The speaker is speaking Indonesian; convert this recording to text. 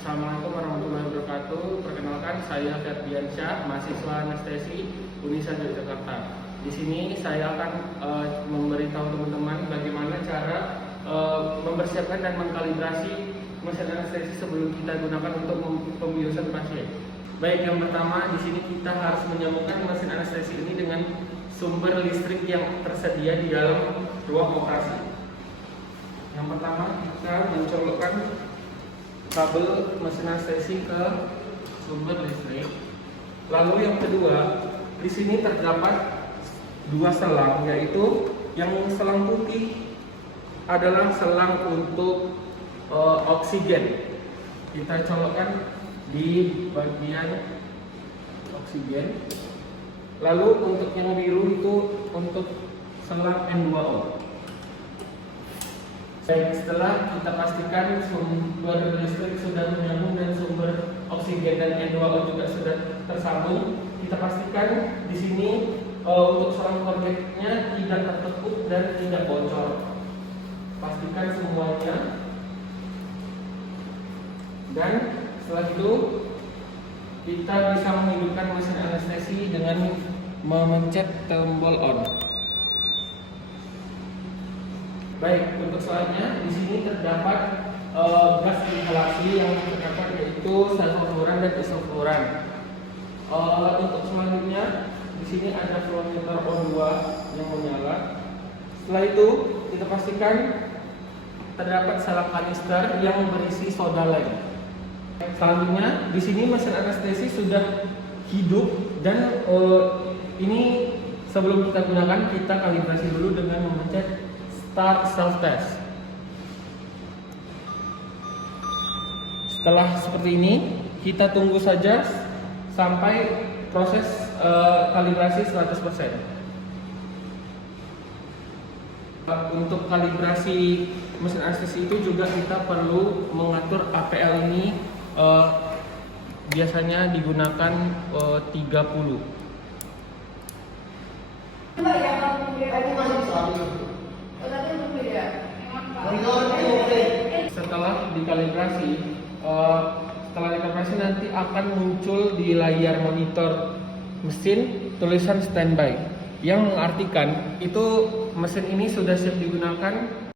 Assalamualaikum warahmatullahi wabarakatuh. Perkenalkan, saya Ferdiansyah, mahasiswa anestesi Unisan Yogyakarta. Di sini saya akan memberitahu teman-teman bagaimana cara mempersiapkan dan mengkalibrasi mesin anestesi sebelum kita gunakan untuk pembiusan pasien. Baik, yang pertama di sini kita harus menyambungkan mesin anestesi ini dengan sumber listrik yang tersedia di dalam ruang operasi. Yang pertama, kita mencolokkan kabel mesin anestesi ke sumber listrik. Lalu yang kedua, di sini terdapat dua selang, yaitu yang selang putih adalah selang untuk oksigen. Kita colokkan di bagian oksigen. Lalu untuk yang biru itu untuk selang N2O. Baik, setelah kita pastikan sumber listrik sudah menyambung dan sumber oksigen dan N2O juga sudah tersambung, kita pastikan di sini untuk selang kornetnya tidak tertekuk dan tidak bocor. Pastikan semuanya. Dan setelah itu kita bisa menghidupkan mesin anestesi dengan memencet tombol on. Baik, untuk selanjutnya di sini terdapat gas inhalasi yang terdapat, yaitu sevofluran dan isofluran. Untuk selanjutnya di sini ada flow meter O2 yang menyala. Setelah itu kita pastikan terdapat salak kanister yang berisi soda lem. Selanjutnya di sini mesin anestesi sudah hidup dan ini sebelum kita gunakan kita kalibrasi dulu dengan memencet Start Self Test. Setelah seperti ini, kita tunggu saja sampai proses kalibrasi 100%. Untuk kalibrasi mesin anestesi itu juga kita perlu mengatur APL ini, biasanya digunakan 30. Setelah dikalibrasi nanti akan muncul di layar monitor mesin tulisan standby yang mengartikan itu mesin ini sudah siap digunakan.